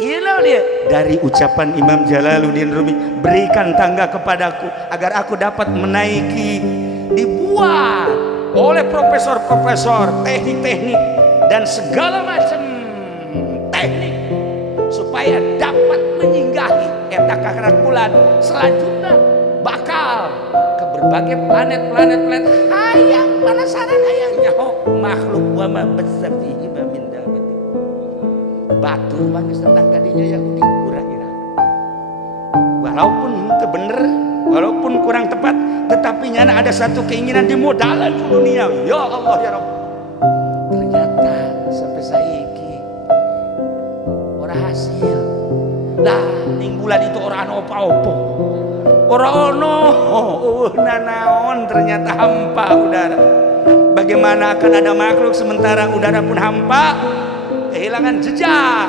Inilah dia dari ucapan Imam Jalaluddin Rumi, berikan tangga kepadaku agar aku dapat menaiki. Dibuat oleh profesor-profesor teknik-teknik dan segala macam teknik supaya dapat menyinggahi eta kakarakulan selanjutnya bakal ke berbagai planet hayang penasaran hayang nyaho makhluk wa ma basafihi min dabatin batur bangis tentang kadinya Yahudi kurang ira walaupun itu bener walaupun kurang tepat tetapi nyana ada satu keinginan di modalan dunia ya Allah ya Rabb. Ternyata sampai saiki ora hasil lah ning bulan itu orang opo-opo orang ono nanaon ternyata hampa udara. Bagaimana akan ada makhluk sementara udara pun hampa, kehilangan jejak